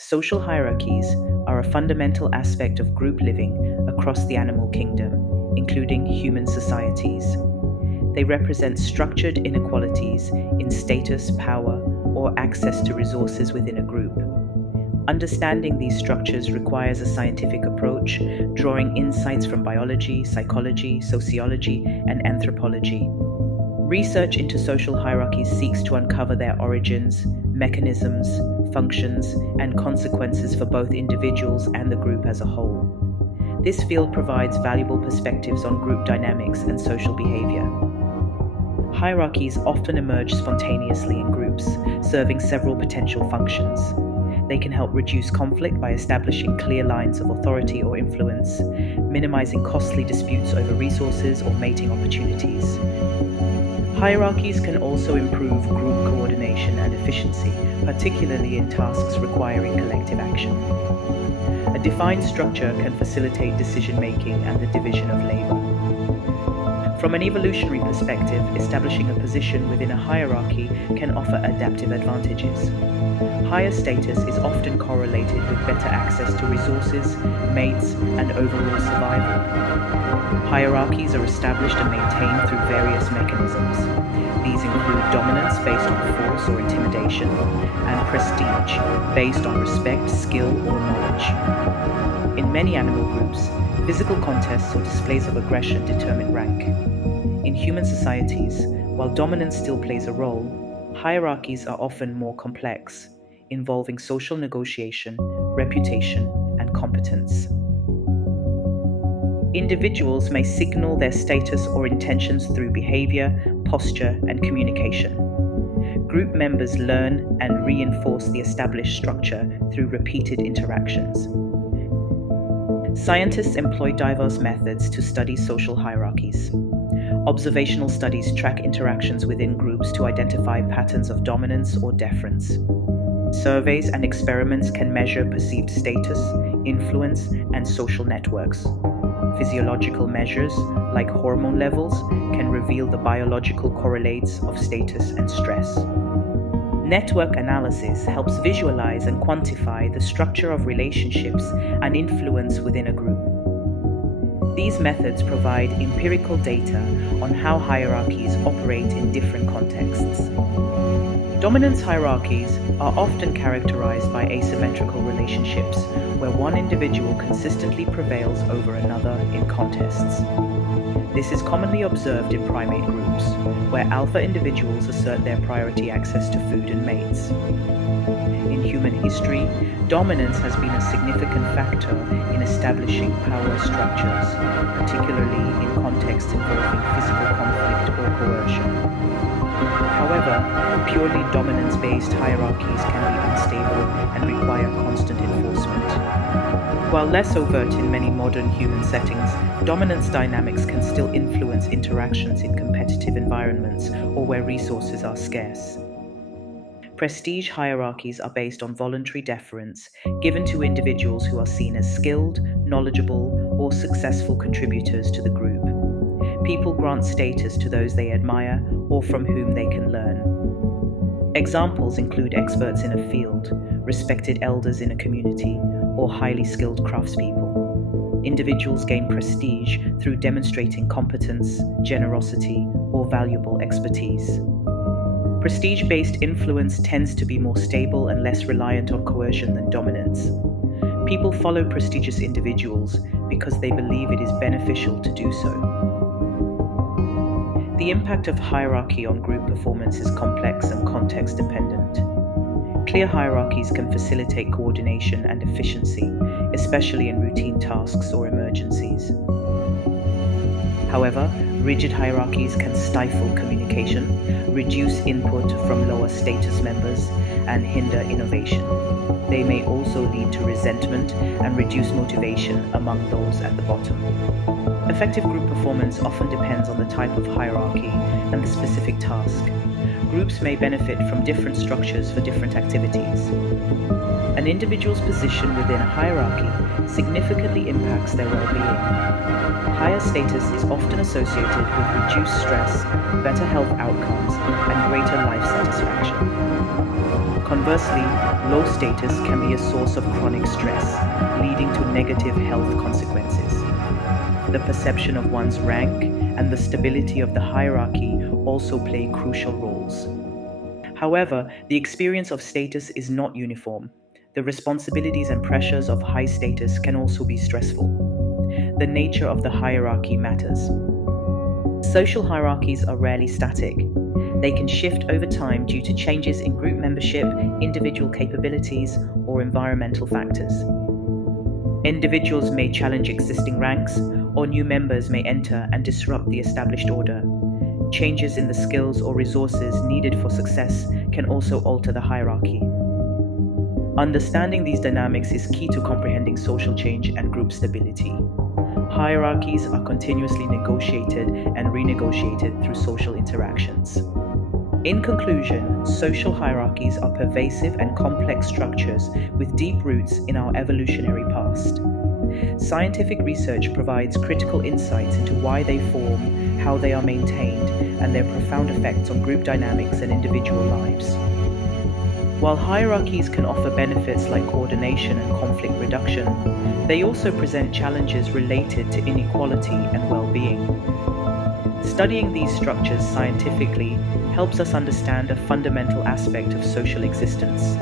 Social hierarchies are a fundamental aspect of group living across the animal kingdom, including human societies. They represent structured inequalities in status, power, or access to resources within a group. Understanding these structures requires a scientific approach, drawing insights from biology, psychology, sociology, and anthropology. Research into social hierarchies seeks to uncover their origins, mechanisms, functions, and consequences for both individuals and the group as a whole. This field provides valuable perspectives on group dynamics and social behavior. Hierarchies often emerge spontaneously in groups, serving several potential functions. They can help reduce conflict by establishing clear lines of authority or influence, minimizing costly disputes over resources or mating opportunities. Hierarchies can also improve group coordination and efficiency, particularly in tasks requiring collective action. A defined structure can facilitate decision-making and the division of labor. From an evolutionary perspective, establishing a position within a hierarchy can offer adaptive advantages. Higher status is often correlated with better access to resources, mates, and overall survival. Hierarchies are established and maintained through various mechanisms. These include dominance based on force or intimidation, and prestige based on respect, skill, or knowledge. In many animal groups, physical contests or displays of aggression determine rank. In human societies, while dominance still plays a role, hierarchies are often more complex, involving social negotiation, reputation, and competence. Individuals may signal their status or intentions through behavior, posture, and communication. Group members learn and reinforce the established structure through repeated interactions. Scientists employ diverse methods to study social hierarchies. Observational studies track interactions within groups to identify patterns of dominance or deference. Surveys and experiments can measure perceived status, influence, and social networks. Physiological measures, like hormone levels, can reveal the biological correlates of status and stress. Network analysis helps visualize and quantify the structure of relationships and influence within a group. These methods provide empirical data on how hierarchies operate in different contexts. Dominance hierarchies are often characterized by asymmetrical relationships, where one individual consistently prevails over another in contests. This is commonly observed in primate groups, where alpha individuals assert their priority access to food and mates. In human history, dominance has been a significant factor in establishing power structures, particularly in contexts involving physical conflict or coercion. However, purely dominance-based hierarchies can be unstable and require constant enforcement. While less overt in many modern human settings, dominance dynamics can still influence interactions in competitive environments or where resources are scarce. Prestige hierarchies are based on voluntary deference given to individuals who are seen as skilled, knowledgeable, or successful contributors to the group. People grant status to those they admire or from whom they can learn. Examples include experts in a field, respected elders in a community, or highly skilled craftspeople. Individuals gain prestige through demonstrating competence, generosity, or valuable expertise. Prestige-based influence tends to be more stable and less reliant on coercion than dominance. People follow prestigious individuals because they believe it is beneficial to do so. The impact of hierarchy on group performance is complex and context-dependent. Clear hierarchies can facilitate coordination and efficiency, especially in routine tasks or emergencies. However, rigid hierarchies can stifle communication, reduce input from lower status members, and hinder innovation. They may also lead to resentment and reduce motivation among those at the bottom. Effective group performance often depends on the type of hierarchy and the specific task. Groups may benefit from different structures for different activities. An individual's position within a hierarchy significantly impacts their well-being. Higher status is often associated with reduced stress, better health outcomes, and greater life satisfaction. Conversely, low status can be a source of chronic stress, leading to negative health consequences. The perception of one's rank and the stability of the hierarchy also play crucial roles. However, the experience of status is not uniform. The responsibilities and pressures of high status can also be stressful. The nature of the hierarchy matters. Social hierarchies are rarely static. They can shift over time due to changes in group membership, individual capabilities, or environmental factors. Individuals may challenge existing ranks, or new members may enter and disrupt the established order. Changes in the skills or resources needed for success can also alter the hierarchy. Understanding these dynamics is key to comprehending social change and group stability. Hierarchies are continuously negotiated and renegotiated through social interactions. In conclusion, social hierarchies are pervasive and complex structures with deep roots in our evolutionary past. Scientific research provides critical insights into why they form, how they are maintained, and their profound effects on group dynamics and individual lives. While hierarchies can offer benefits like coordination and conflict reduction, they also present challenges related to inequality and well-being. Studying these structures scientifically helps us understand a fundamental aspect of social existence: